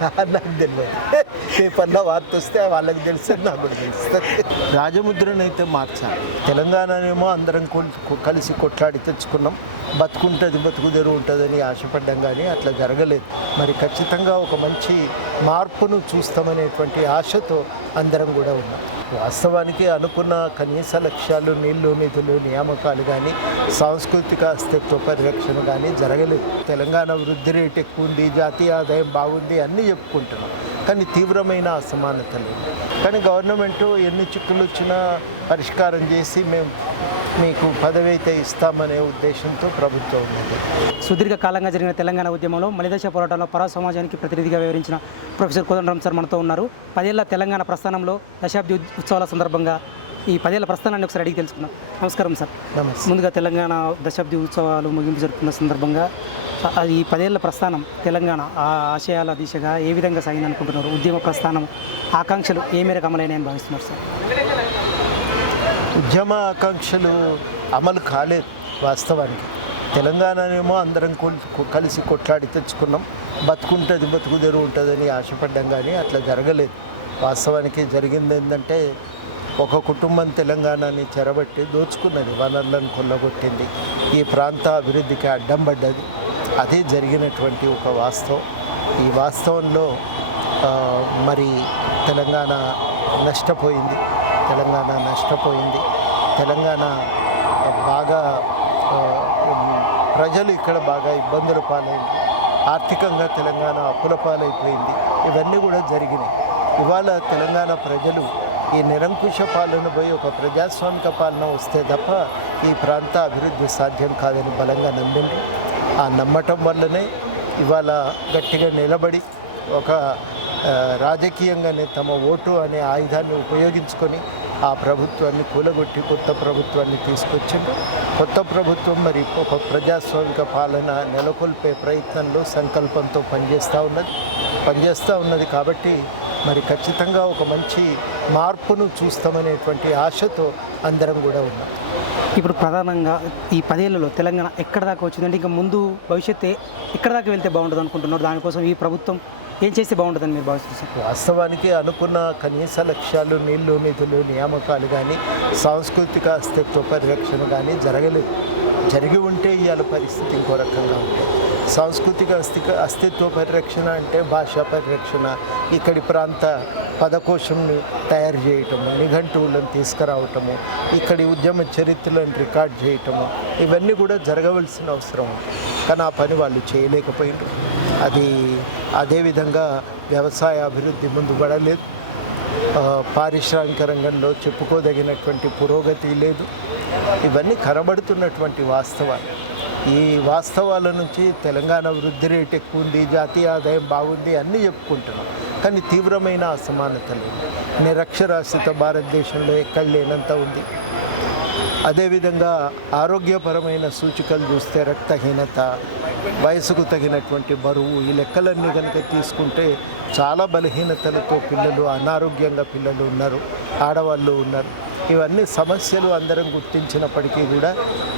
నాకు తెలియదు. పేపర్లో వార్త వస్తే వాళ్ళకి తెలుస్తుంది, నాకు కూడా తెలుస్తుంది. రాజముద్రనైతే మార్చాలి. తెలంగాణనేమో అందరం కలిసి కొట్లాడి తెచ్చుకున్నాం. బతుకుంటుంది, బతుకు తెరువు ఉంటుందని ఆశపడ్డాం, కానీ అట్లా జరగలేదు. మరి ఖచ్చితంగా ఒక మంచి మార్పును చూస్తామనేటువంటి ఆశతో అందరం కూడా ఉన్నాం. వాస్తవానికి అనుకున్న కనీస లక్ష్యాలు, నీళ్లు, నిధులు, నియామకాలు కానీ, సాంస్కృతిక అస్తిత్వ పరిరక్షణ కానీ జరగలేదు. తెలంగాణ వృద్ధి రేటు ఎక్కువ ఉంది, జాతీయ ఆదాయం బాగుంది అన్నీ చెప్పుకుంటున్నాం, కానీ తీవ్రమైన అసమానతలు. కానీ గవర్నమెంటు ఎన్ని చిక్కులు వచ్చినా పరిష్కారం చేసి మేము మీకు పదవి అయితే ఇస్తామనే ఉద్దేశంతో ప్రభుత్వం ఉన్నది. సుదీర్ఘకాలంగా జరిగిన తెలంగాణ ఉద్యమంలో మలిదశ పోరాటంలో పౌర సమాజానికి ప్రతినిధిగా వివరించిన ప్రొఫెసర్ కోదండరాం సార్ మనతో ఉన్నారు. 10 ఏళ్ల తెలంగాణ ప్రస్థానంలో దశాబ్ది ఉత్సవాల సందర్భంగా ఈ 10 ఏళ్ల ప్రస్థానాన్ని ఒకసారి అడిగి తెలుసుకున్నాం. నమస్కారం సార్. నమస్తే. ముందుగా తెలంగాణ దశాబ్ది ఉత్సవాలు ముగింపు జరుపుతున్న సందర్భంగా ఈ 10 ఏళ్ల ప్రస్థానం తెలంగాణ ఆ ఆశయాల దిశగా ఏ విధంగా సాగింది అనుకుంటున్నారు? ఉద్యమ ప్రస్థానం ఆకాంక్షలు ఏ మేరకు అమలైనాయని భావిస్తున్నారు సార్? ఉద్యమ ఆకాంక్షలు అమలు కాలేదు. వాస్తవానికి తెలంగాణనేమో అందరం కలిసి కొట్లాడి తెచ్చుకున్నాం. బతుకుంటుంది, బతుకు తెరువు ఉంటుందని ఆశపడ్డాం, కానీ అట్లా జరగలేదు. వాస్తవానికి జరిగింది ఏంటంటే, ఒక కుటుంబం తెలంగాణని చెరబట్టి దోచుకున్నది, వనరులను కొల్లగొట్టింది, ఈ ప్రాంత అభివృద్ధికి అడ్డం పడ్డది. అదే జరిగినటువంటి ఒక వాస్తవం. ఈ వాస్తవంలో మరి తెలంగాణ నష్టపోయింది. తెలంగాణ బాగా ప్రజలు ఇక్కడ బాగా ఇబ్బందుల పాలైంది. ఆర్థికంగా తెలంగాణ అప్పుల పాలైపోయింది. ఇవన్నీ కూడా జరిగినాయి. ఇవాళ తెలంగాణ ప్రజలు ఈ నిరంకుశ పాలన పోయి ఒక ప్రజాస్వామిక పాలన వస్తే తప్ప ఈ ప్రాంత అభివృద్ధి సాధ్యం కాదని బలంగా నమ్మిండ్రు. ఆ నమ్మటం వల్లనే ఇవాళ గట్టిగా నిలబడి ఒక రాజకీయంగానే తమ ఓటు అనే ఆయుధాన్ని ఉపయోగించుకొని ఆ ప్రభుత్వాన్ని కూలగొట్టి కొత్త ప్రభుత్వాన్ని తీసుకొచ్చిండు. కొత్త ప్రభుత్వం మరి ఒక ప్రజాస్వామిక పాలన నెలకొల్పే ప్రయత్నంలో సంకల్పంతో పనిచేస్తూ ఉన్నది. కాబట్టి మరి ఖచ్చితంగా ఒక మంచి మార్పును చూస్తామనేటువంటి ఆశతో అందరం కూడా ఉన్నాం. ఇప్పుడు ప్రధానంగా ఈ 10 ఏళ్లలో తెలంగాణ ఎక్కడ దాకా వచ్చిందంటే, ఇంకా ముందు భవిష్యత్తు ఎక్కడ దాకా వెళ్తే బాగుంటుంది అనుకుంటున్నారు? దానికోసం ఈ ప్రభుత్వం ఏం చేస్తే బాగుంటుందని మీరు భావిస్తున్నారు? వాస్తవానికి అనుకున్న కనీస లక్ష్యాలు, నీళ్లు, నిధులు, నియామకాలు కానీ, సాంస్కృతిక అస్తిత్వ పరిరక్షణ కానీ జరగలేదు. జరిగి ఉంటే ఇవాళ పరిస్థితి ఇంకో రకంగా ఉంటుంది. సాంస్కృతిక అస్తిత్వ పరిరక్షణ అంటే భాషా పరిరక్షణ, ఇక్కడి ప్రాంత పదకోశంని తయారు చేయటము, నిఘంటువులను తీసుకురావటము, ఇక్కడి ఉద్యమ చరిత్రలను రికార్డ్ చేయటము, ఇవన్నీ కూడా జరగవలసిన అవసరం ఉంది. కానీ ఆ పని వాళ్ళు చేయలేకపోయారు. అదేవిధంగా వ్యవసాయ అభివృద్ధి ముందుపడలేదు. పారిశ్రామిక రంగంలో చెప్పుకోదగినటువంటి పురోగతి లేదు. ఇవన్నీ కనబడుతున్నటువంటి వాస్తవాలు. ఈ వాస్తవాల నుంచి తెలంగాణ వృద్ధి రేటు ఎక్కువ ఉంది, జాతీయ ఆదాయం బాగుంది అన్నీ చెప్పుకుంటున్నాం, కానీ తీవ్రమైన అసమానతలు. నిరక్షరాస్యత భారతదేశంలో ఎక్కడ లేనంత ఉంది. అదేవిధంగా ఆరోగ్యపరమైన సూచికలు చూస్తే రక్తహీనత, వయసుకు తగినటువంటి బరువు, ఈ లెక్కలన్నీ కనుక తీసుకుంటే చాలా బలహీనతలతో పిల్లలు, అనారోగ్యంగా పిల్లలు ఉన్నారు, ఆడవాళ్ళు ఉన్నారు. ఇవన్నీ సమస్యలు అందరం గుర్తించినప్పటికీ కూడా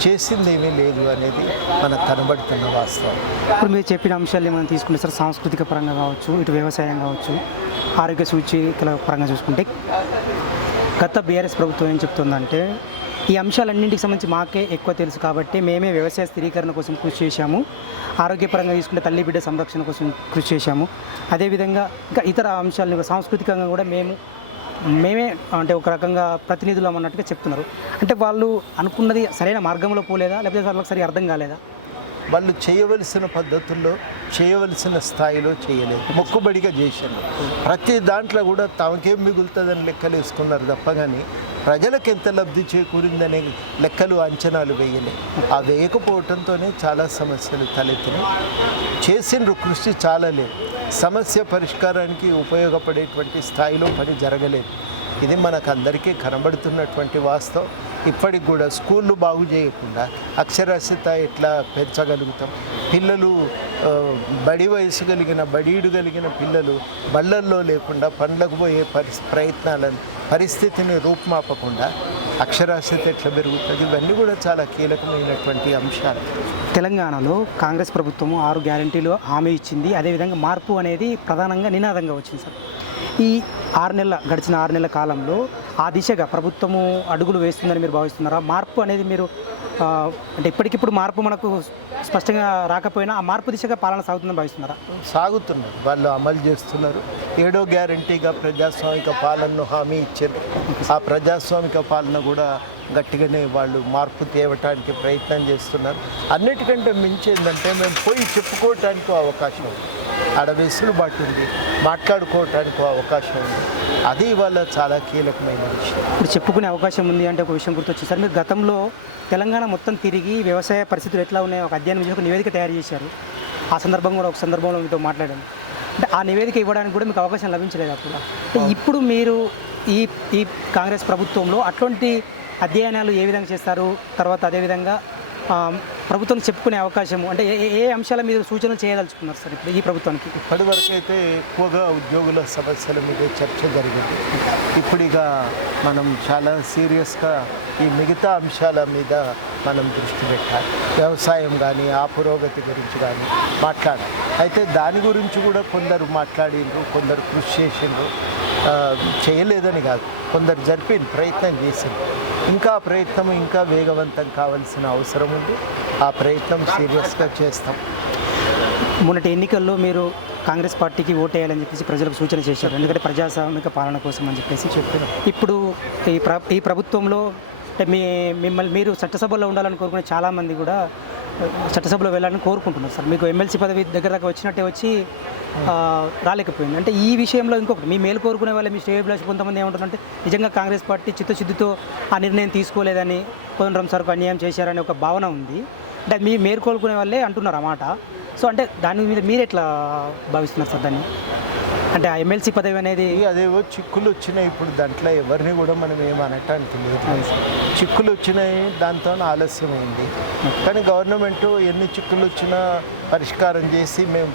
చేసింది ఏమీ లేదు అనేది మనకు కనబడుతున్న వాస్తవం. ఇప్పుడు మీరు చెప్పిన అంశాలు మనం తీసుకుంటే సార్, సాంస్కృతిక పరంగా కావచ్చు, ఇటు వ్యవసాయం కావచ్చు, ఆరోగ్య సూచికల పరంగా చూసుకుంటే గత బీఆర్ఎస్ ప్రభుత్వం ఏం చెప్తుందంటే, ఈ అంశాలన్నింటికి సంబంధించి మాకే ఎక్కువ తెలుసు కాబట్టి మేమే వ్యవసాయ స్థిరీకరణ కోసం కృషి చేశాము, ఆరోగ్యపరంగా తీసుకుంటే తల్లి బిడ్డ సంరక్షణ కోసం కృషి చేశాము, అదేవిధంగా ఇంకా ఇతర అంశాలను సాంస్కృతికంగా కూడా మేమే అంటే ఒక రకంగా ప్రతినిధులం అన్నట్టుగా చెప్తున్నారు. అంటే వాళ్ళు అనుకున్నది సరైన మార్గంలో పోలేదా, లేకపోతే వాళ్ళకి సరిగా అర్థం కాలేదా? వాళ్ళు చేయవలసిన పద్ధతుల్లో, చేయవలసిన స్థాయిలో చేయలేదు, మొక్కుబడిగా చేశారు. ప్రతి దాంట్లో కూడా తమకేం మిగులుతుందని లెక్కలు వేసుకున్నారు తప్ప కానీ ప్రజలకు ఎంత లబ్ధి చేకూరిందనే లెక్కలు, అంచనాలు వేయలేదు. ఆ వేయకపోవడంతోనే చాలా సమస్యలు తలెత్తినాయి. చేసిన కృషి చాలా లేదు, సమస్య పరిష్కారానికి ఉపయోగపడేటువంటి స్థాయిలో పని జరగలేదు. ఇది మనకు అందరికీ కనబడుతున్నటువంటి వాస్తవం. ఇప్పటికి కూడా స్కూళ్ళు బాగు చేయకుండా అక్షరాస్యత ఎట్లా పెంచగలుగుతాం? పిల్లలు బడీడు కలిగిన పిల్లలు బళ్ళల్లో లేకుండా పండ్లకు పోయే పరిస్థితిని రూపుమాపకుండా అక్షరాస్యత ఎట్లా పెరుగుతుంది, ఇవన్నీ కూడా చాలా కీలకమైనటువంటి అంశాలు. తెలంగాణలో కాంగ్రెస్ ప్రభుత్వము 6 గ్యారంటీలు హామీ ఇచ్చింది. అదేవిధంగా మార్పు అనేది ప్రధానంగా నినాదంగా వచ్చింది సార్. ఈ గడిచిన 6 నెలల కాలంలో ఆ దిశగా ప్రభుత్వము అడుగులు వేస్తుందని మీరు భావిస్తున్నారా? మార్పు అనేది మీరు అంటే ఇప్పటికిప్పుడు మార్పు మనకు స్పష్టంగా రాకపోయినా ఆ మార్పు దిశగా పాలన సాగుతుందని భావిస్తున్నారా? సాగుతున్నారు, వాళ్ళు అమలు చేస్తున్నారు. 7వ గ్యారంటీగా ప్రజాస్వామిక పాలనను హామీ ఇచ్చారు. ఆ ప్రజాస్వామిక పాలన కూడా గట్టిగానే వాళ్ళు మార్పు తేవటానికి ప్రయత్నం చేస్తున్నారు. అన్నిటికంటే మించి ఏంటంటే మేము పోయి చెప్పుకోవటానికి అవకాశం ఉంది, ఆడ వెసులుబాటు ఉంది, మాట్లాడుకోవటానికి అవకాశం ఉంది. అది ఇవాళ చాలా కీలకమైన విషయం. ఇప్పుడు చెప్పుకునే అవకాశం ఉంది అంటే ఒక విషయం గుర్తొచ్చింది సార్. మీరు గతంలో తెలంగాణ మొత్తం తిరిగి వ్యవసాయ పరిస్థితులు ఎట్లా ఉన్నాయో ఒక అధ్యయనం చేసి ఒక నివేదిక తయారు చేశారు. ఆ సందర్భంగా ఒక సందర్భంలో మీతో మాట్లాడాను. అంటే ఆ నివేదిక ఇవ్వడానికి కూడా మీకు అవకాశం లభించలేదు అప్పుడు. అంటే ఇప్పుడు మీరు ఈ ఈ కాంగ్రెస్ ప్రభుత్వంలో అటువంటి అధ్యయనాలు ఏ విధంగా చేస్తారు? తర్వాత అదేవిధంగా ప్రభుత్వం చెప్పుకునే అవకాశము అంటే ఏ అంశాల మీద సూచనలు చేయదలుచుకున్నారు సార్ ఇప్పుడు ఈ ప్రభుత్వానికి? ఇప్పటివరకు అయితే ఎక్కువగా ఉద్యోగుల సమస్యల మీద చర్చ జరిగింది. ఇప్పుడు ఇక మనం చాలా సీరియస్గా ఈ మిగతా అంశాల మీద మనం దృష్టి పెట్టాలి. వ్యవసాయం కానీ ఆ పురోగతి గురించి కానీ మాట్లాడాలి. అయితే దాని గురించి కూడా కొందరు మాట్లాడిండ్రు, కొందరు కృషి చేసిండ్రు. చేయలేదని కాదు, కొందరు ప్రయత్నం చేసిండ్రు. ఇంకా ప్రయత్నం ఇంకా వేగవంతం కావాల్సిన అవసరం ఉంది. ఆ ప్రయత్నం సీరియస్గా చేస్తాం. మొన్నటి ఎన్నికల్లో మీరు కాంగ్రెస్ పార్టీకి ఓటేయాలని చెప్పేసి ప్రజలకు సూచన చేశారు, ఎందుకంటే ప్రజాస్వామిక పాలన కోసం అని చెప్పేసి చెప్పారు. ఇప్పుడు ఈ ప్రభుత్వంలో మిమ్మల్ని మీరు చట్టసభలో ఉండాలని కోరుకునే చాలామంది కూడా చట్టసభలో వెళ్ళాలని కోరుకుంటున్నారు సార్. మీకు ఎమ్మెల్సీ పదవి దగ్గర దాకా వచ్చినట్టే వచ్చి రాలేకపోయింది. అంటే ఈ విషయంలో ఇంకొకటి మీ మేలు కోరుకునే వాళ్ళు మీ శ్రేయోభిలాషి కొంతమంది ఏమంటారంటే నిజంగా కాంగ్రెస్ పార్టీ చిత్తశుద్ధితో ఆ నిర్ణయం తీసుకోలేదని, కోదండరాం సార్కు అన్యాయం చేశారనే ఒక భావన ఉంది. అంటే మీ మేలు కోరుకునే వాళ్ళే అంటున్నారు అన్నమాట. సో అంటే దాని మీద మీరు ఎట్లా భావిస్తున్నారు సార్ దాన్ని? అంటే ఆ ఎమ్మెల్సీ పదవి అనేది అదేవో చిక్కులు వచ్చినాయి. ఇప్పుడు దాంట్లో ఎవరిని కూడా మనం ఏమనటానికి లేదు. చిక్కులు వచ్చినాయి, దాంతో ఆలస్యమైంది. కానీ గవర్నమెంట్ ఎన్ని చిక్కులు వచ్చినా పరిష్కారం చేసి మేము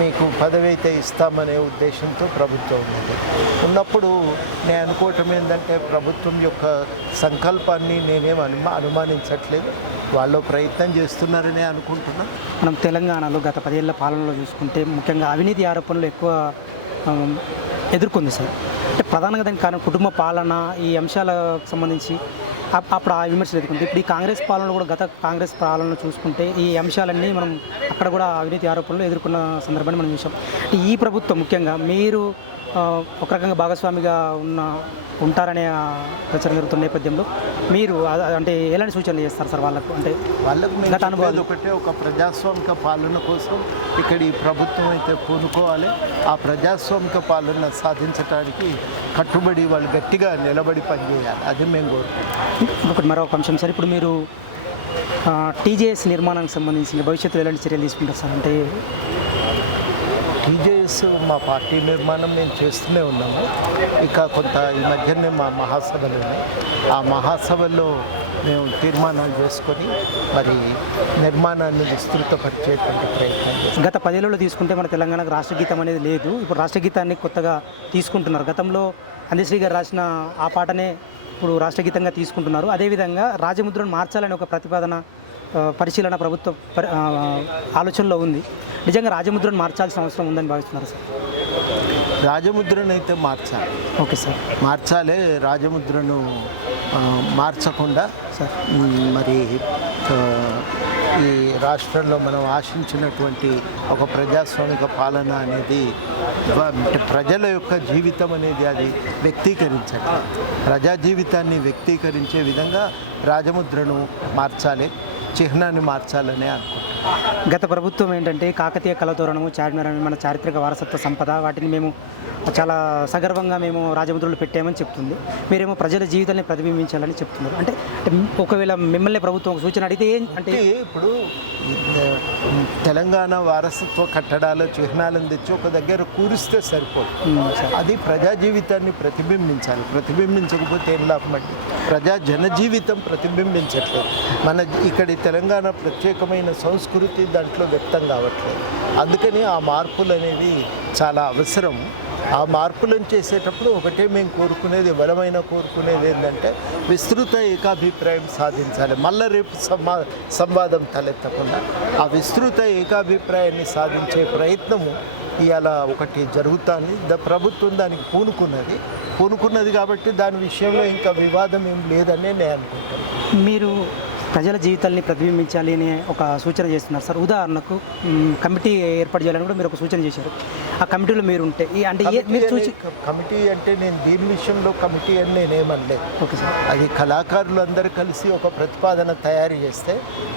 మీకు పదవి అయితే ఇస్తామనే ఉద్దేశంతో ప్రభుత్వం ఉన్నప్పుడు నేను అనుకోవటం ఏంటంటే ప్రభుత్వం యొక్క సంకల్పాన్ని నేనేం అనుమానించట్లేదు. వాళ్ళు ప్రయత్నం చేస్తున్నారనే అనుకుంటున్నా. మనం తెలంగాణలో గత 10 ఏళ్ల పాలనలో చూసుకుంటే ముఖ్యంగా అవినీతి ఆరోపణలు ఎక్కువ ఎదుర్కొంది సార్. అంటే ప్రధానంగా దానికి కారణం కుటుంబ పాలన, ఈ అంశాలకు సంబంధించి అప్పుడు ఆ విమర్శలు ఎదుర్కొంది. ఇప్పుడు ఈ కాంగ్రెస్ పాలనలో కూడా గత కాంగ్రెస్ పాలనలో చూసుకుంటే ఈ అంశాలన్నీ మనం అక్కడ కూడా అవినీతి ఆరోపణలు ఎదుర్కొన్న సందర్భాన్ని మనం చూసాం. అంటే ఈ ప్రభుత్వం ముఖ్యంగా మీరు ఒక రకంగా భాగస్వామిగా ఉంటారనే ప్రచారం జరుగుతున్న నేపథ్యంలో మీరు అంటే ఎలాంటి సూచనలు చేస్తారు సార్ వాళ్ళకు? అంటే వాళ్ళకు గత అనుభవాలు ఒకటే, ఒక ప్రజాస్వామిక పాలన కోసం ఇక్కడ ఈ ప్రభుత్వం అయితే పూనుకోవాలి. ఆ ప్రజాస్వామిక పాలన సాధించడానికి కట్టుబడి వాళ్ళు గట్టిగా నిలబడి పనిచేయాలి. అది మేము కోరుకుంటాం. ఒకటి మరొక అంశం సార్, ఇప్పుడు మీరు టీజేఎస్ నిర్మాణానికి సంబంధించిన భవిష్యత్తులో ఎలాంటి చర్యలు తీసుకుంటారు సార్? అంటే టీజేఎస్ మా పార్టీ నిర్మాణం మేము చేస్తూనే ఉన్నాము. ఇక కొంత ఈ మధ్యనే మా మహాసభలు ఉన్నాయి. ఆ మహాసభల్లో మేము తీర్మానాలు చేసుకొని మరి నిర్మాణాన్ని విస్తృతపరిచేటువంటి ప్రయత్నం చేస్తాం. గత 10 ఏళ్లలో తీసుకుంటే మన తెలంగాణకు రాష్ట్రగీతం అనేది లేదు. ఇప్పుడు రాష్ట్రగీతాన్ని కొత్తగా తీసుకుంటున్నారు. గతంలో అందశ్రీ గారు రాసిన ఆ పాటనే ఇప్పుడు రాష్ట్రగీతంగా తీసుకుంటున్నారు. అదేవిధంగా రాజముద్రను మార్చాలని ఒక ప్రతిపాదన పరిశీలన ప్రభుత్వం ఆలోచనలో ఉంది. నిజంగా రాజముద్రను మార్చాల్సిన అవసరం ఉందని భావిస్తున్నారు సార్? రాజముద్రను అయితే మార్చాలి. ఓకే సార్, మార్చాలి. రాజముద్రను మార్చకుండా సార్ మరి ఈ రాష్ట్రంలో మనం ఆశించినటువంటి ఒక ప్రజాస్వామిక పాలన అనేది ప్రజల యొక్క జీవితం అనేది అది వ్యక్తీకరించాలి. ప్రజా జీవితాన్ని వ్యక్తీకరించే విధంగా రాజముద్రను మార్చాలి, చిహ్నాన్ని మార్చాలనే అనుకుంటున్నాను. గత ప్రభుత్వం ఏంటంటే కాకతీయ కళతోరణము, చార్మినార్ మన చారిత్రక వారసత్వ సంపద, వాటిని మేము చాలా సగర్వంగా మేము రాజముద్రలు పెట్టామని చెప్తుంది. మీరేమో ప్రజల జీవితాన్ని ప్రతిబింబించాలని చెప్తున్నారు. అంటే ఒకవేళ మిమ్మల్ని ప్రభుత్వం సూచన అడిగితే అంటే ఇప్పుడు తెలంగాణ వారసత్వ కట్టడాల చిహ్నాలను తెచ్చి ఒక దగ్గర కూరిస్తే సరిపోదు. అది ప్రజా జీవితాన్ని ప్రతిబింబించాలి. ప్రతిబింబించకపోతే ఏం లాభం అండి? ప్రజా జనజీవితం ప్రతిబింబించట్లేదు. మన ఇక్కడి తెలంగాణ ప్రత్యేకమైన సంస్కృతి దాంట్లో వ్యక్తం కావట్లేదు. అందుకని ఆ మార్పులు అనేవి చాలా అవసరం. ఆ మార్పులను చేసేటప్పుడు ఒకటే మేము కోరుకునేది, బలమైన కోరుకునేది ఏంటంటే విస్తృత ఏకాభిప్రాయం సాధించాలి. మళ్ళీ రేపు సంవాదం తలెత్తకుండా ఆ విస్తృత ఏకాభిప్రాయాన్ని సాధించే ప్రయత్నము ఇవాళ ఒకటి జరుగుతుంది. ప్రభుత్వం దానికి పూనుకున్నది కాబట్టి దాని విషయంలో ఇంకా వివాదం ఏం లేదని నేను అనుకుంటాను. మీరు ప్రజల జీవితాల్ని ప్రతిబింబించాలి అనే ఒక సూచన చేస్తున్నారు సార్. ఉదాహరణకు కమిటీ ఏర్పాటు చేయాలని కూడా మీరు ఒక సూచన చేశారు. ఆ కమిటీలో మీరు ఉంటే కమిటీ అంటే నేను దీని విషయంలో కమిటీ అని నేనేమనలేదు. Okay sir. అది కళాకారులు అందరూ కలిసి ఒక ప్రతిపాదన తయారు చేస్తే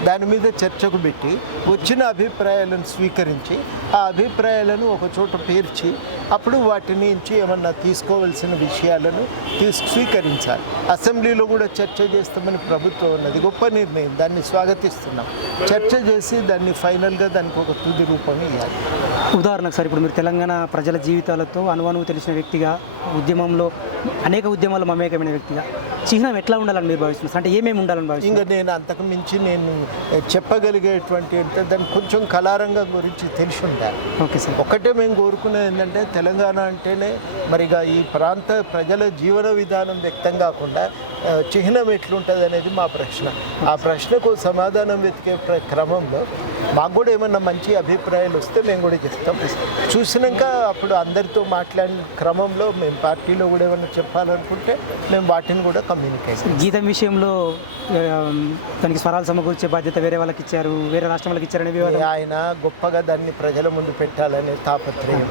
దాని మీద చర్చకు పెట్టి వచ్చిన అభిప్రాయాలను స్వీకరించి ఆ అభిప్రాయాలను ఒక చోట పేర్చి అప్పుడు వాటి నుంచి ఏమన్నా తీసుకోవాల్సిన విషయాలను స్వీకరించాలి. అసెంబ్లీలో కూడా చర్చ చేస్తామని ప్రభుత్వం ఉన్నది, గొప్ప నిర్ణయం, దాన్ని స్వాగతిస్తున్నాం. చర్చ చేసి దాన్ని ఫైనల్గా దానికి ఒక తుది రూపం ఇవ్వాలి. ఉదాహరణకు సార్, ఇప్పుడు మీరు తెలంగాణ ప్రజల జీవితాలతో అనువనువు తెలిసిన వ్యక్తిగా, అనేక ఉద్యమాలు మమేకమైన వ్యక్తిగా చిహ్నం ఎట్లా ఉండాలని మీరు భావిస్తున్నారు? అంటే ఏమేమి ఉండాలని భావిస్తున్నారు? ఇంకా నేను అంతకు మించి నేను చెప్పగలిగేటువంటి అంటే దాన్ని కొంచెం కళారంగం గురించి తెలిసి ఉండాలి. Okay sir. ఒకటే మేము కోరుకునేది ఏంటంటే తెలంగాణ అంటేనే మరిగా ఈ ప్రాంత ప్రజల జీవన విధానం వ్యక్తం కాకుండా చిహ్నం ఎట్లుంటుంది అనేది మా ప్రశ్న. ఆ ప్రశ్నకు సమాధానం వెతికే క్రమంలో మాకు కూడా ఏమన్నా మంచి అభిప్రాయాలు వస్తే మేము కూడా చెప్తాం. చూసినాక అప్పుడు అందరితో మాట్లాడిన క్రమంలో మేము పార్టీలో కూడా ఏమన్నా చెప్పాలనుకుంటే మేము వాటిని కూడా కమ్యూనికేట్. గీతం విషయంలో దానికి స్వరాలు సమకూర్చే బాధ్యత వేరే వాళ్ళకి ఇచ్చారు, వేరే రాష్ట్రం వాళ్ళకి ఇచ్చారనేవి ఆయన గొప్పగా దాన్ని ప్రజల ముందు పెట్టాలనే తాపత్రయం.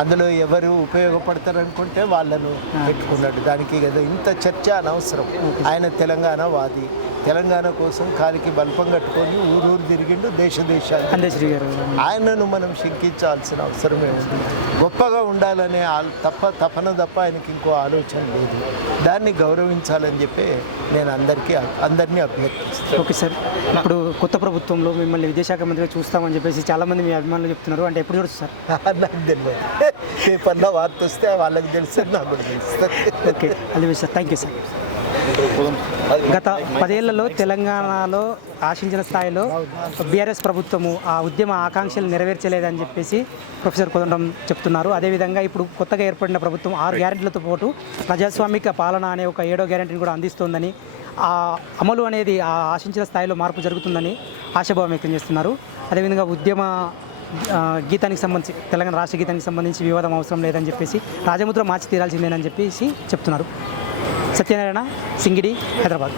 అందులో ఎవరు ఉపయోగపడతారనుకుంటే వాళ్ళను పెట్టుకున్నాడు. దానికి కదా ఇంత చర్చ అనవసరం. ఆయన తెలంగాణ వాది, తెలంగాణ కోసం కాలికి బల్పం కట్టుకొని ఊరూరు తిరిగిండు, దేశాలు. ఆయనను మనం శంకించాల్సిన అవసరమే ఉంది. గొప్పగా ఉండాలనే తపన తప్ప ఆయనకి ఇంకో ఆలోచన లేదు. దాన్ని గౌరవించాలని చెప్పి నేను అందరినీ అభ్యర్థిస్తాను. Okay sir. ఇప్పుడు కొత్త ప్రభుత్వంలో మిమ్మల్ని విదేశాంగ మంత్రిగా చూస్తామని చెప్పేసి చాలామంది మీ అభిమానులు చెప్తున్నారు. అంటే ఎప్పుడు చూడొచ్చు సార్? నాకు తెలియదు. పేపర్లో వార్త వస్తే వాళ్ళకి తెలుసు, నాకు కూడా తెలుస్తుంది. ఓకే, అది సార్. Thank you sir. గత 10 ఏళ్లలో తెలంగాణలో ఆశించిన స్థాయిలో బీఆర్ఎస్ ప్రభుత్వము ఆ ఉద్యమ ఆకాంక్షలు నెరవేర్చలేదని చెప్పేసి ప్రొఫెసర్ కోదండం చెప్తున్నారు. అదేవిధంగా ఇప్పుడు కొత్తగా ఏర్పడిన ప్రభుత్వం 6 గ్యారెంటీలతో పాటు ప్రజాస్వామిక పాలన అనే ఒక 7వ గ్యారెంటీని కూడా అందిస్తోందని, ఆ అమలు అనేది ఆ ఆశించిన స్థాయిలో మార్పు జరుగుతుందని ఆశాభావం వ్యక్తం చేస్తున్నారు. అదేవిధంగా ఉద్యమ గీతానికి సంబంధించి, తెలంగాణ రాష్ట్ర గీతానికి సంబంధించి వివాదం అవసరం లేదని చెప్పేసి రాజముద్ర మార్చి తీరాల్సిందేనని చెప్పేసి చెప్తున్నారు. సత్యనారాయణ, సింగిడి, హైదరాబాద్.